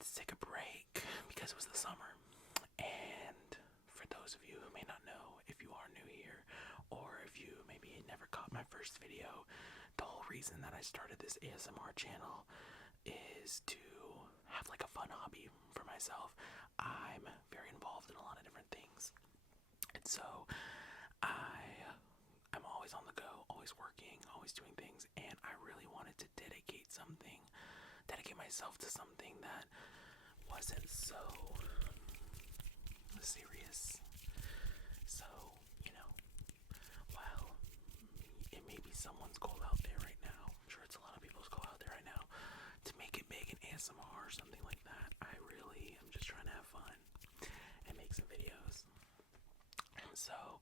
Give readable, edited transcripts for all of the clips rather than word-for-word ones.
to take a break because it was the summer. And for those of you who may not know, if you are new here, or if you maybe never caught my first video, the whole reason that I started this ASMR channel is to have like a fun hobby for myself. I'm very involved in a lot of different things. And so I'm always on the go, always working, always doing things, and I really wanted to dedicate myself to something that wasn't so serious. So, you know, while it may be someone's goal out there right now, I'm sure it's a lot of people's goal out there right now, to make it big in ASMR or something like that, I really am just trying to have fun and make some videos. And so,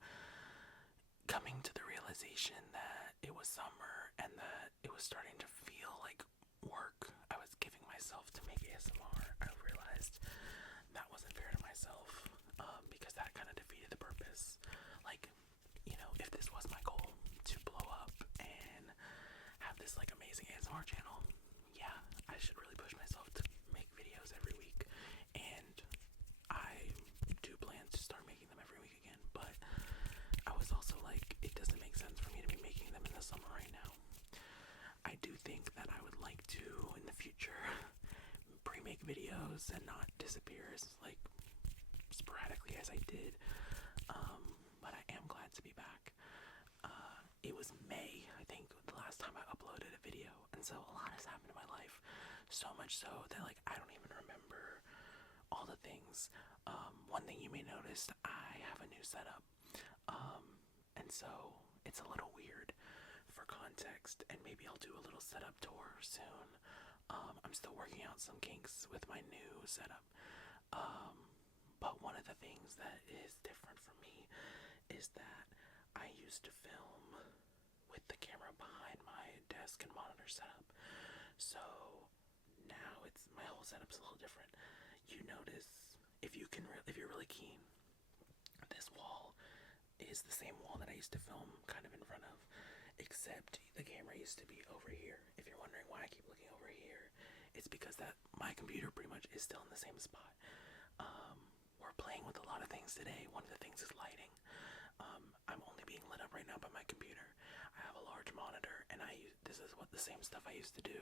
coming to the realization that it was summer and that it was starting to feel like work I was giving myself to make ASMR, I realized that wasn't fair to myself, because that kind of defeated the purpose. Like, you know, if this was my goal to blow up and have this like amazing ASMR channel, yeah, I should really push myself to make videos every week, and I do plan to start making them every week again. But I was also like, it doesn't make sense for me to be making them in the summer right now. I do think that I would like to, in the future, pre-make videos and not disappear as like sporadically as I did. But I am glad to be back. It was May, I think, the last time I uploaded a video, and so a lot has happened in my life. So much so that like I don't even remember all the things. One thing you may notice, I have a new setup. And so it's a little weird. For context, and maybe I'll do a little setup tour soon. I'm still working out some kinks with my new setup. But one of the things that is different for me is that I used to film with the camera behind my desk and monitor setup. So now it's my whole setup's a little different. You notice, if you're really keen, this wall is the same wall that I used to film kind of in front of, except the camera used to be over here. If you're wondering why I keep looking over here, it's because that my computer pretty much is still in the same spot. We're playing with a lot of things today. One of the things is lighting. I'm only being lit up right now by my computer. I have a large monitor, and this is what the same stuff I used to do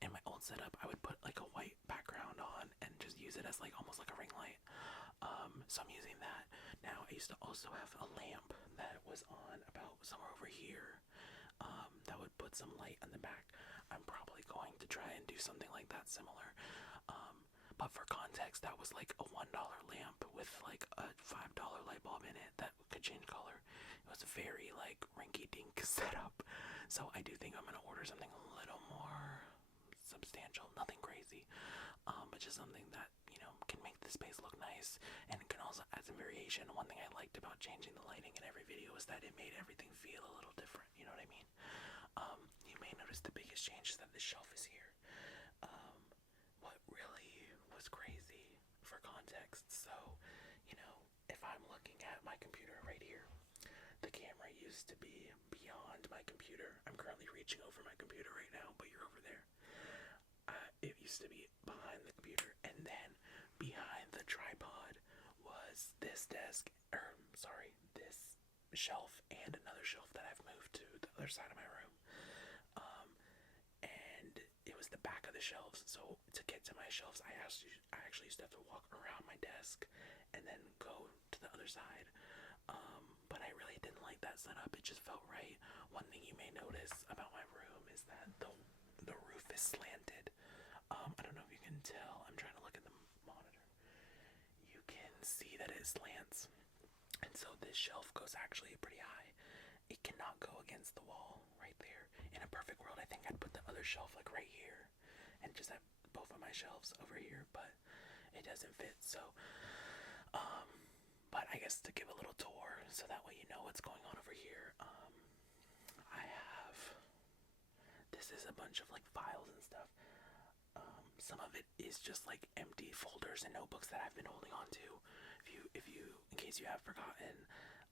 in my old setup. I would put like a white background on and just use it as like almost like a ring light. So I'm using that. Now I used to also have a lamp that was on about somewhere over here, that would put some light on the back. I'm probably going to try and do something like that similar. But for context, that was like a $1 lamp with like a $5 light bulb in it that could change color. It was a very like rinky-dink setup. So I do think I'm gonna order something a little more substantial, nothing crazy, but just something that, you know, can make the space look nice and can also add some variation. One thing I liked about changing the lighting in every video is that it made everything feel a little different, you know what I mean? You may notice the biggest change is that the shelf is here. What really was crazy, for context, so, you know, if I'm looking at my computer right here, the camera used to be beyond my computer. I'm currently reaching over my computer right now, but you're over there. It used to be behind the computer, and then behind the tripod was this desk, this shelf and another shelf that I've moved to the other side of my room. And it was the back of the shelves, so to get to my shelves, I actually used to have to walk around my desk and then go to the other side. But I really didn't like that setup. It just felt right. One thing you may notice about my room is that the roof is slanted. I don't know if you can tell. I'm trying to look at the monitor. You can see that it slants. And so this shelf goes actually pretty high. It cannot go against the wall right there. In a perfect world, I think I'd put the other shelf like right here and just have both of my shelves over here, but it doesn't fit. So, but I guess to give a little tour so that way you know what's going on over here, this is a bunch of like files and stuff. Some of it is just like empty folders and notebooks that I've been holding on to. In case you have forgotten,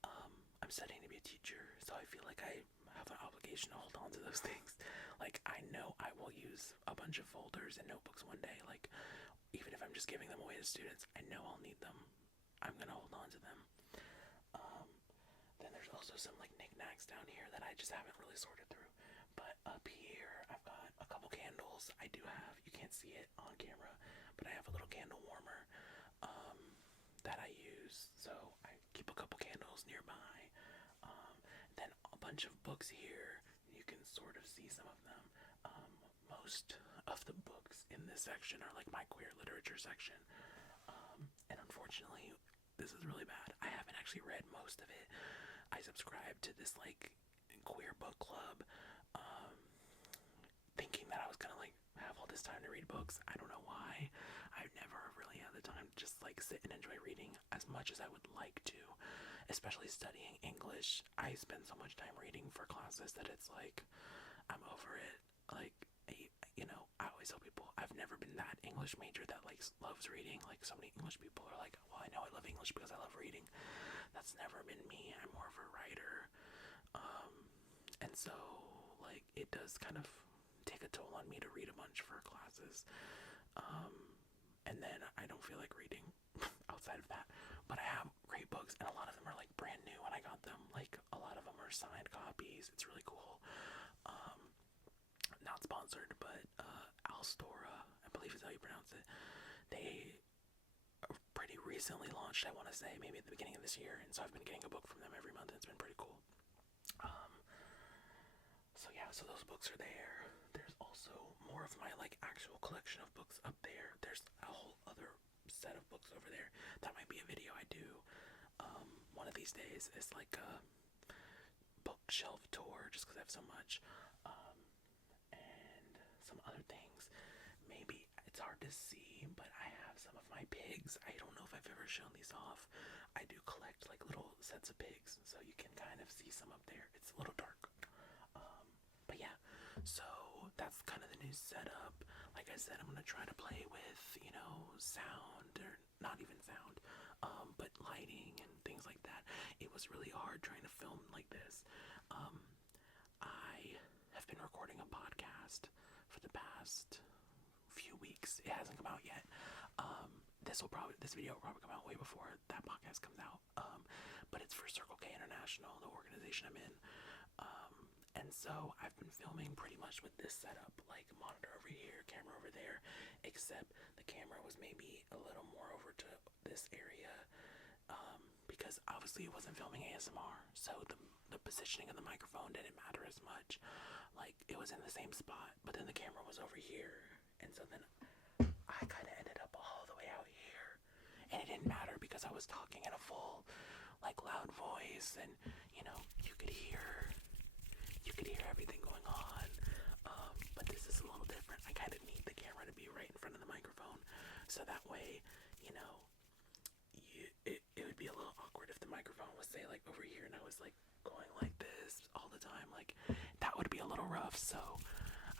I'm studying to be a teacher, so I feel like I have an obligation to hold on to those things. Like, I know I will use a bunch of folders and notebooks one day. Like, even if I'm just giving them away to students. I know I'll need them. I'm gonna hold on to them. Um, then there's also some like knickknacks down here that I just haven't really sorted through. But up here, I've got a couple candles. I do have, you can't see it on camera, but I have a little candle warmer that I use. So I keep a couple candles nearby. Then a bunch of books here. You can sort of see some of them. Most of the books in this section are like my queer literature section. And unfortunately, this is really bad. I haven't actually read most of it. I subscribed to this like queer book club, thinking that I was gonna like have all this time to read books. I don't know why. I've never really had the time to just like sit and enjoy reading as much as I would like to, especially studying English. I spend so much time reading for classes that it's like I'm over it. Like, I always tell people I've never been that English major that like loves reading. Like so many English people are like, well, I know I love English because I love reading. That's never been me. I'm more of a writer. And so like it does kind of take a toll on me to read a bunch for classes. And then I don't feel like reading outside of that. But I have great books, and a lot of them are like brand new when I got them. Like a lot of them are signed copies. It's really cool. Not sponsored, but Alstora, I believe is how you pronounce it. They pretty recently launched, I want to say, maybe at the beginning of this year, and so I've been getting a book from them every month, and it's been pretty cool. So yeah, so those books are there. There's also more of my like actual collection of books up there. There's a whole other set of books over there. That might be a video I do one of these days. It's like a bookshelf tour, just because I have so much. And some other things. Maybe it's hard to see, but I have some of my pigs. I don't know if I've ever shown these off. I do collect like little sets of pigs, so you can kind of see some up there. It's a little dark. But yeah, so that's kind of the new setup. Like I said, I'm gonna try to play with, sound, or not even sound, but lighting and things like that. It was really hard trying to film like this. I have been recording a podcast for the past few weeks. It hasn't come out yet. This video will probably come out way before that podcast comes out. But it's for Circle K International, the organization I'm in. And so I've been filming pretty much with this setup, like monitor over here, camera over there, except the camera was maybe a little more over to this area, because obviously it wasn't filming ASMR, so the positioning of the microphone didn't matter as much. Like, it was in the same spot, but then the camera was over here, and so then I kind of ended up all the way out here, and it didn't matter because I was talking in a full, like, loud voice, and, you could hear everything going on. But this is a little different. I kind of need the camera to be right in front of the microphone, so that way, it would be a little awkward if the microphone was, say, like over here, and I was like going like this all the time. Like, that would be a little rough. So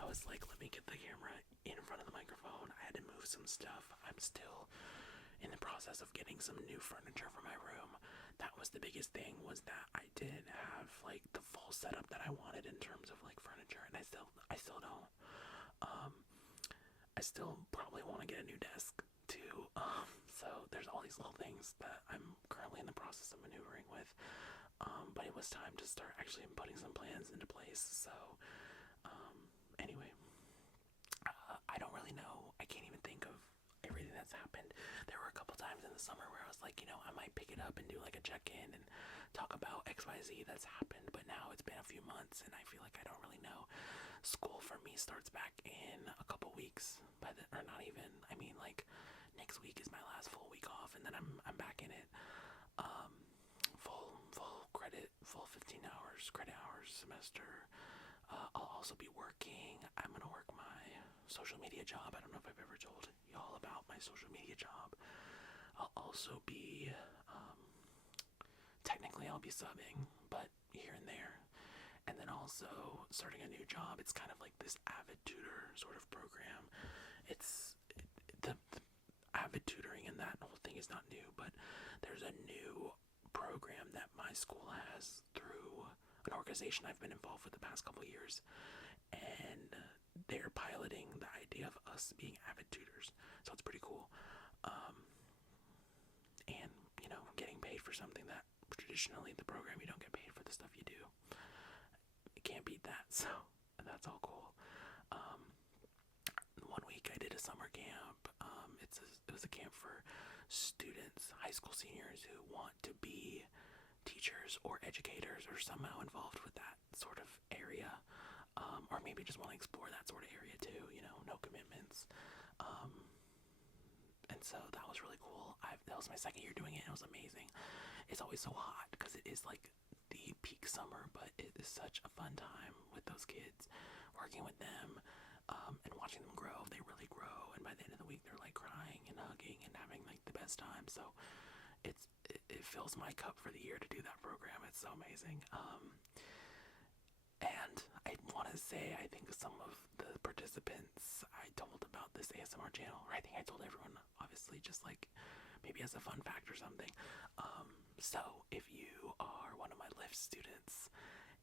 I was like, let me get the camera in front of the microphone. I had to move some stuff. I'm still in the process of getting some new furniture for my room. That was the biggest thing, was that I didn't have like the full setup that I wanted in terms of like furniture, and I still don't. I still probably want to get a new desk too. So there's all these little things that I'm currently in the process of maneuvering with. But it was time to start actually putting some plans into place. So anyway, I don't really know. I can't even think of everything that's happened. There were a couple times in the summer where I was like, I might pick it up and do like a check-in and talk about XYZ that's happened, but now it's been a few months and I feel like I don't really know. School for me starts back in a couple weeks, or not even. I mean, like, next week is my last full week off, and then I'm back in it. Full credit, full 15 hours, credit hours semester. I'll also be working. I'm gonna work my social media job. I don't know if I've ever told y'all about my social media job. I'll also be, technically I'll be subbing, but here and there. And then also starting a new job. It's kind of like this Avid Tutor sort of program. The Avid tutoring and that whole thing is not new, but there's a new program that my school has through an organization I've been involved with the past couple of years, and they're piloting the idea of us being Avid tutors, so it's pretty cool. for something that traditionally the program you don't get paid for the stuff you do. You can't beat that, so that's all cool. One week I did a summer camp. It was a camp for students, high school seniors who want to be teachers or educators or somehow involved with that sort of area, or maybe just want to explore that sort of area too, no commitments. And so that was really cool. That was my second year doing it, and it was amazing. It's always so hot because it is like the peak summer, but it is such a fun time with those kids, working with them, and watching them grow. They really grow, and by the end of the week they're like crying and hugging and having like the best time. So it fills my cup for the year to do that program. It's so amazing. And I want to say, I think some of the participants I told about this ASMR channel, or I think I told everyone, obviously, just like maybe as a fun fact or something. So if you are one of my Lyft students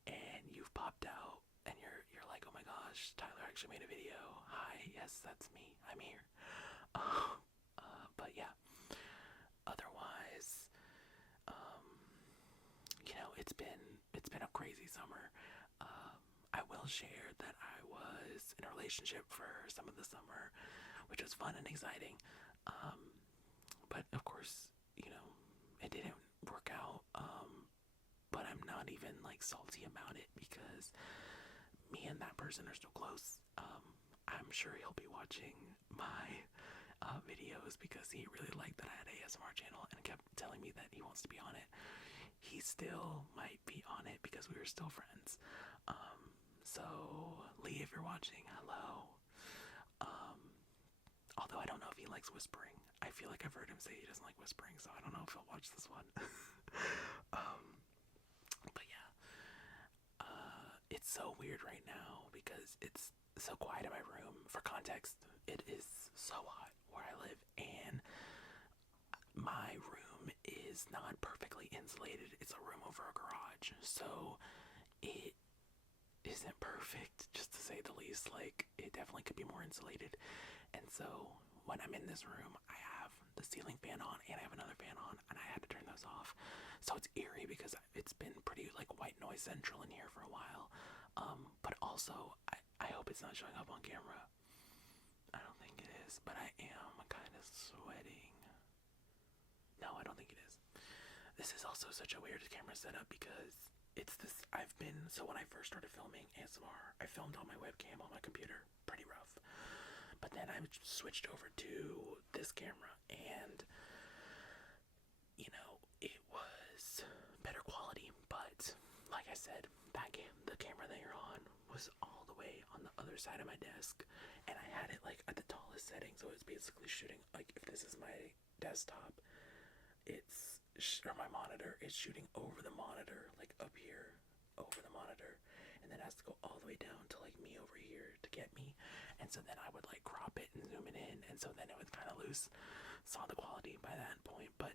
and you've popped out and you're like, oh my gosh, Tyler actually made a video. Hi, yes, that's me. I'm here. But yeah, otherwise, it's been a crazy summer. I will share that I was in a relationship for some of the summer, which was fun and exciting. But of course, it didn't work out. But I'm not even like salty about it because me and that person are still close. I'm sure he'll be watching my videos because he really liked that I had an ASMR channel and kept telling me that he wants to be on it. He still might be on it because we were still friends. So Lee, if you're watching, hello. Although I don't know if he likes whispering. I feel like I've heard him say he doesn't like whispering, so I don't know if he'll watch this one. But yeah, it's so weird right now because it's so quiet in my room. For context, it is so hot where I live, and my room is not perfectly insulated. It's a room over a garage, so it isn't perfect, just to say the least. Like, it definitely could be more insulated. And so when I'm in this room, I have the ceiling fan on and I have another fan on, and I had to turn those off. So it's eerie because it's been pretty like white noise central in here for a while. But also I hope it's not showing up on camera. I don't think it is, but I am kind of sweating. No, I don't think it is. This is also such a weird camera setup because so when I first started filming ASMR, I filmed on my webcam on my computer, pretty rough. But then I switched over to this camera, and it was better quality. But like I said, the camera that you're on was all the way on the other side of my desk, and I had it like at the tallest setting, so it was basically shooting like if this is my desktop, or my monitor, it's shooting over the monitor, like up here, over the monitor, and then it has to go all the way down to like me over here to get me. And so then I would like crop it and zoom it in, and so then it was kind of loose. Saw the quality by that point, but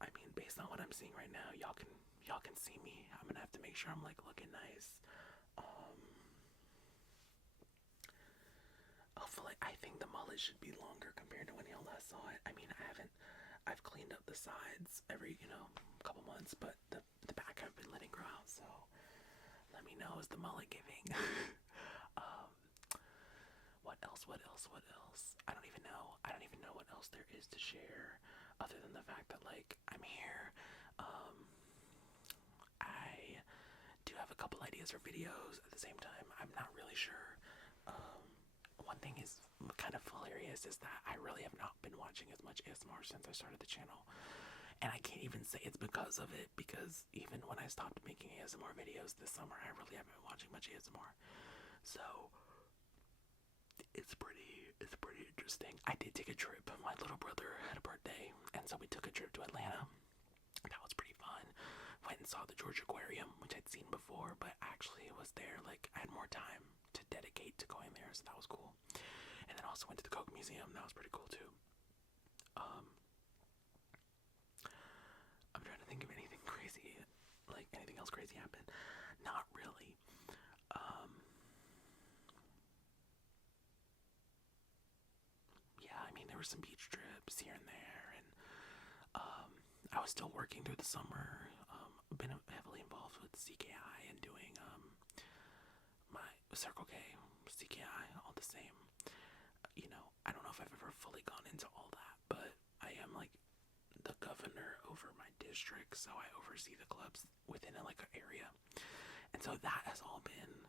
I mean, based on what I'm seeing right now, y'all can see me. I'm gonna have to make sure I'm like looking nice. Hopefully, I think the mullet should be longer compared to when y'all last saw it. I mean, I've cleaned up the sides every couple months, but the back I've been letting grow out. So let me know, is the mullet giving? What else? I don't even know what else there is to share other than the fact that like I'm here. I do have a couple ideas for videos. At the same time, I'm not really sure. One thing is kind of hilarious is that I really have not been watching as much ASMR since I started the channel. And I can't even say it's because of it, because even when I stopped making ASMR videos this summer, I really haven't been watching much ASMR. So it's pretty interesting. I did take a trip. My little brother had a birthday, and so we took a trip to Atlanta. That was pretty fun. Went and saw the Georgia Aquarium, which I'd seen before, but actually it was there. Like, I had more time to dedicate to going there, so that was cool. And then also went to the Coke Museum. That was pretty cool too. I'm trying to think of anything crazy, like anything else crazy happened. Not really. Yeah, I mean, there were some beach trips here and there, and I was still working through the summer. Been heavily involved with CKI and doing my Circle K, CKI, all the same. You know, I don't know if I've ever fully gone into all that, but I am like the governor over my district, so I oversee the clubs within a, like an area, and so that has all been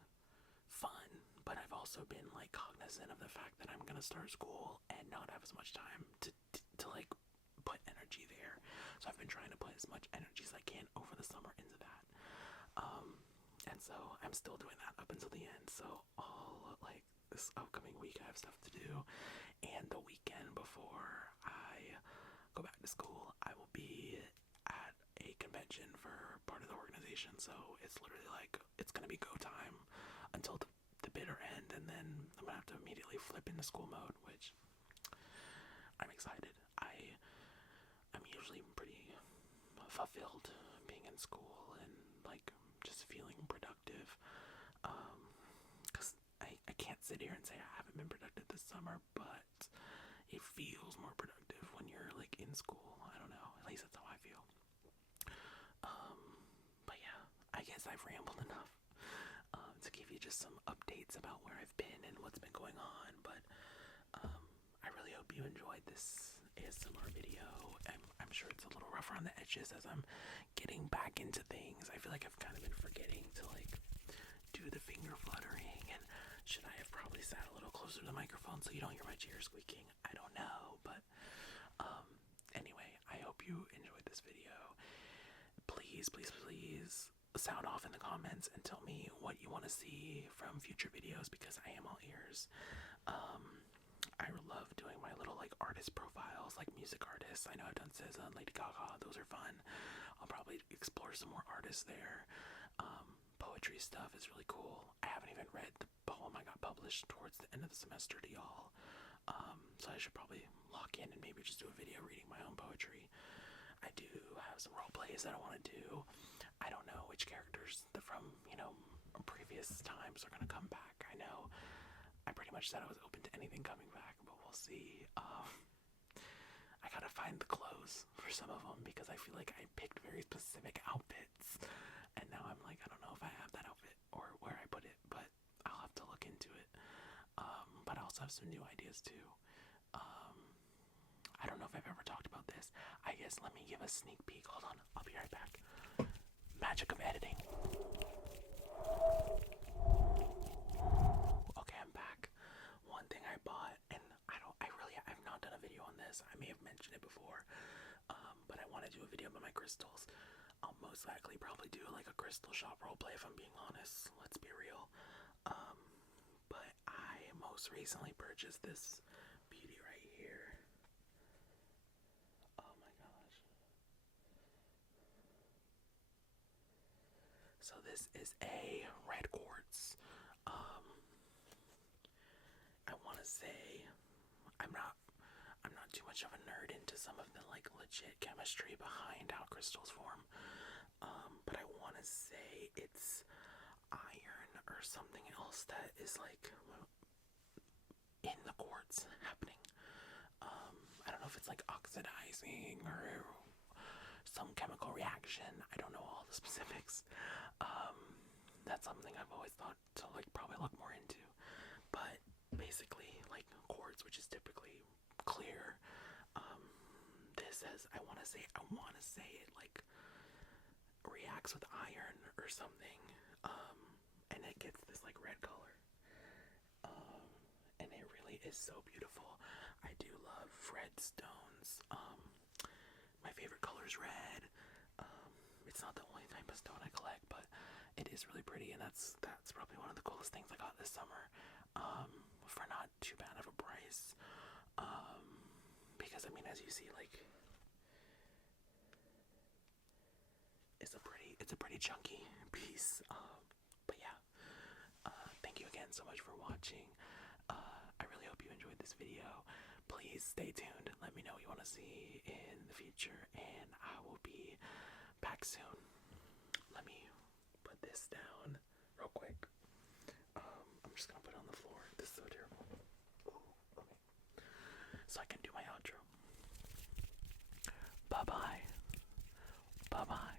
fun. But I've also been like cognizant of the fact that I'm gonna start school and not have as much time to like put energy there. So I've been trying to put as much energy as I can over the summer into that. And so I'm still doing that up until the end. So all like this upcoming week I have stuff to do, and the weekend before I go back to school I will be at a convention for part of the organization. So it's literally like it's gonna be go time until the bitter end, and then I'm gonna have to immediately flip into school mode, which I'm excited. I'm usually pretty fulfilled being in school and like just feeling productive. Because I can't sit here and say I haven't been productive this summer, but it feels more productive when you're like in school. I don't know. At least that's how I feel. But yeah, I guess I've rambled enough to give you just some updates about where I've been and what's been going on. But I really hope you enjoyed this ASMR video. I'm sure it's a little rough around the edges as I'm getting back into things. I feel like I've kind of been forgetting to like do the finger fluttering, and should I have probably sat a little closer to the microphone so you don't hear my chair squeaking? I don't know, but anyway, I hope you enjoyed this video. Please sound off in the comments and tell me what you want to see from future videos, because I am all ears. I love doing my little like artist profiles, like music artists. I know I've done SZA and Lady Gaga. Those are fun. I'll probably explore some more artists there. Poetry stuff is really cool. I haven't even read the poem I got published towards the end of the semester to y'all. So I should probably lock in and maybe just do a video reading my own poetry. I do have some role plays that I want to do. I don't know which characters from, you know, previous times are going to come back. I know I pretty much said I was open to anything coming back, but we'll see. I gotta find the clothes for some of them because I feel like I picked very specific outfits, and now I'm like, I don't know if I have that outfit or where I put it, but I'll have to look into it. But I also have some new ideas too. I don't know if I've ever talked about this. I guess let me give a sneak peek. Hold on, I'll be right back. Magic of editing. Okay, I'm back. One thing I bought, and I've not done a video on this. I may have mentioned it before, but I want to do a video about my crystals. I'll most likely probably do like a crystal shop roleplay if I'm being honest. Let's be real. But I most recently purchased this beauty right here. Oh my gosh. So this is a red quartz. I want to say I'm not too much of a nerd into some of the like legit chemistry behind how crystals form. But I want to say it's iron or something else that is like in the quartz happening. I don't know if it's like oxidizing or some chemical reaction. I don't know all the specifics. That's something I've always thought to like probably look more into. But basically, like quartz, which is typically clear, this says I want to say it like reacts with iron or something, and it gets this like red color, and it really is so beautiful. I do love red stones. My favorite color is red. It's not the only type of stone I collect, but it is really pretty, and that's probably one of the coolest things I got this summer, for not too bad of a price, because I mean, as you see, like, it's a pretty chunky piece, but yeah, thank you again so much for watching. I really hope you enjoyed this video. Please stay tuned and let me know what you want to see in the future, and I will be back soon. Let me put this down real quick. I'm just gonna put it on the floor. This is so terrible. Ooh, okay. So I can do my outro. Bye bye. Bye bye.